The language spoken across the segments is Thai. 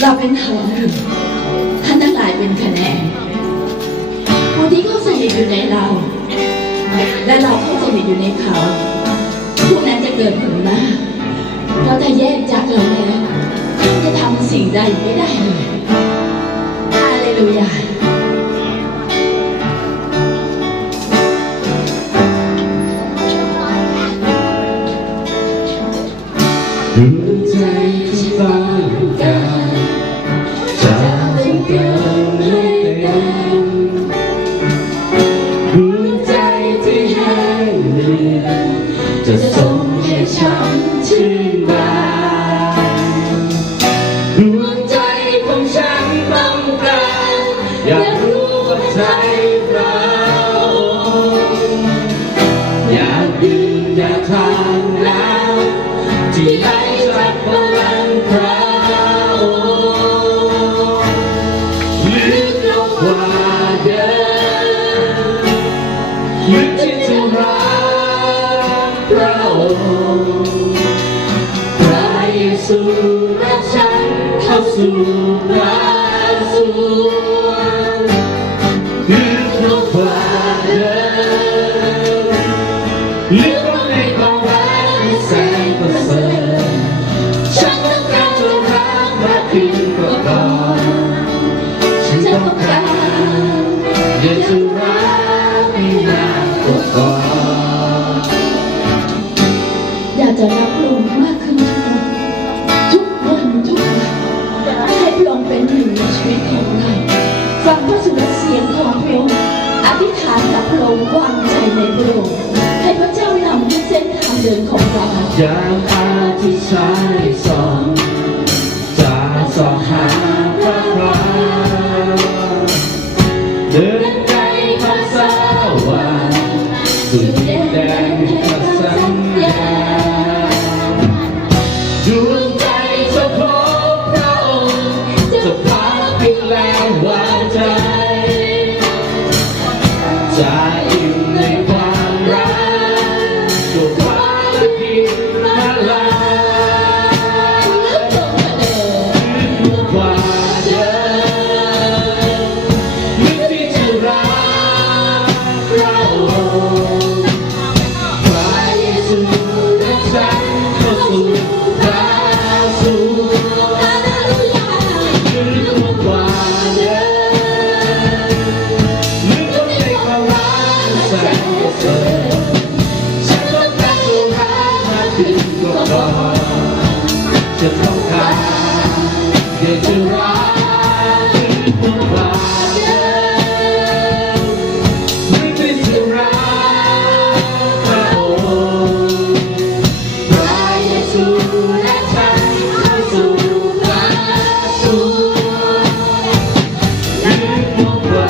เราเป็นหางหรือท่านทั้งหลายเป็นคะแนนผู้ที่เขาสนิทอยู่ในเราและเราเขาสนิทอยู่ในเขาผู้นั้นจะเกิดผลมากเพราะถ้าแยกจากเราแล้วจะทำสิ่งใดไม่ได้เลยฮาเลลูยาหัวใจที่ต้องการจะต้องเติมให้เต็มหัวใจที่แห้งเหือดจะส่งให้ฉันชื่นบานหัวใจของฉันต้องการอยากรู้ว่าใจเราอยากดื่มอยากทานแล้วที่ไหนสักวันคราวลึกลงกว่าเดิมลึกที่จะรักพระองค์พระเยซูรับฉันเข้าสู่พระสวงลึกลงกว่าเดิมลึกลงในความรักแสนประเสริฐฉันต้องการจะรักมากขึ้นกว่าก่อนฉันต้องการอยากจะรักให้มากกว่าก่อนอยากจะรับพระองค์มากขึ้นทุกวันให้พระองค์เป็นหนึ่งในชีวิตของเราฟังพระสุรเสียงของพระองค์อธิษฐานกับพระองค์วางใจในพระองค์ให้พระเจ้านำทุกเส้นทางเดินของเราอย่างอาทิตย์ฉายส่องจะส่องหาพระพรเดินไกลเข้าสวรรค์สุดดินแดนแห่งสัญญาดวงใจจะพบพระองค์จะพักพิงแล้ววางใจจะอิ่มในความรักจะพักพิงมาลาลึกกว่าเดิมลึกที่จะรักพระองค์พระเยซูรับฉันเข้าสู่พระสวงลึกกว่าเดิมลึกลงในความรักแสนประเสริฐฉันต้องการจะรักมากขึ้นกว่าก่อนฉันต้องการอยากจะรักลึกกว่าเดิมลึกที่จะรักพระองค์พระเยซูและฉันเข้าสู่พระสวงลึกลงกว่า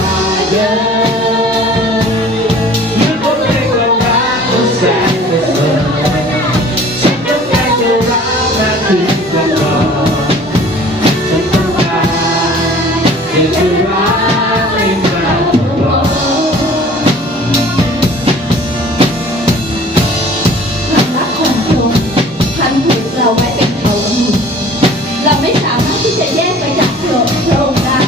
เดิมลึกลงในความรักของแสนประเสริฐฉันต้องการจะรักมากขึ้นกว่าก่อนฉันต้องการอยากจะรักให้มากกว่าก่อน ความรักของพระองค์พันผูกเราไว้เป็นเขาเราไม่สามารถที่จะแยกไปจากพระองค์ได้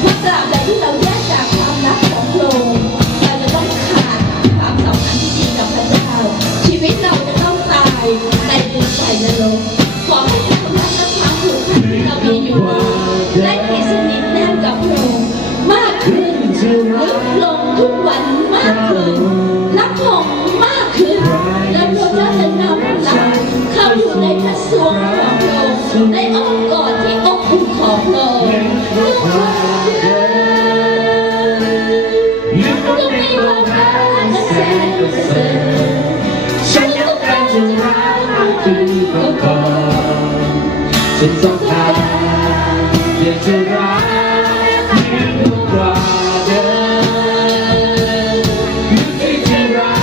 เมื่อตราบใดที่เราแยกจากความรักของพระองค์เราจะต้องขาดความสัมพันธ์ที่ดีกับพระเจ้าชีวิตเราจะต้องตายในดินไฟนรกขอให้ความรักและความผูกพันที่เรามีอยู่ได้ที่สนิทแน่นกับพระองค์มากขึ้นลึกลงทุกวันมากขึ้นรักพระองค์มากขึ้นและพระเจ้าจะนำเราเข้าอยู่ในพระสวงของพระองค์ในอ้อมกอดที่อบอุ่นของพระองค์ลึกลงในความรักและแสนประเสริฐฉันต้องการจะรักมากขึ้นกว่าก่อนฉันต้องการอยากจะรักยิ่งกว่าเดิมลึกที่จะรั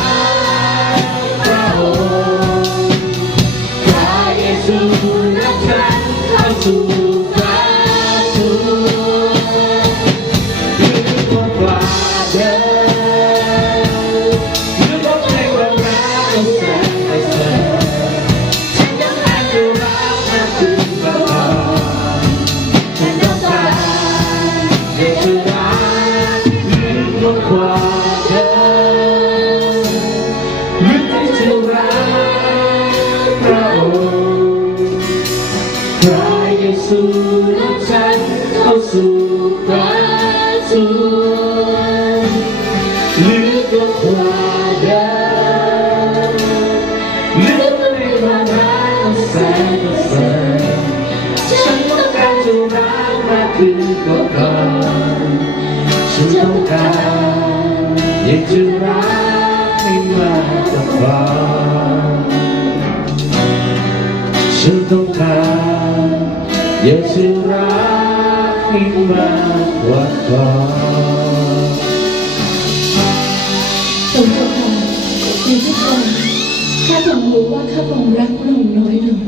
กพระองค์พระเยซูรับฉันเข้าสู่พระสวงลึกกว่าเดิมลึกลงในความรักของแสนประเสริฐฉันต้องการจะรักมากขึ้นกว่าก่อน ยซูและฉันเข้าสู่ความสุขหรือก็ความเดิมหรือก็ไม่ว่ารักแสนประเสริฐฉันต้องการจะรักมากขึ้นกว่าก่อนฉันต้องการอยากจะรักให้มากกว่าก่อนฉันต้องการอยากจะรักให้มากกว่าก่อน สมกับในทุกคนข้าพงรู้ว่าข้าพงรักพระองค์น้อยลง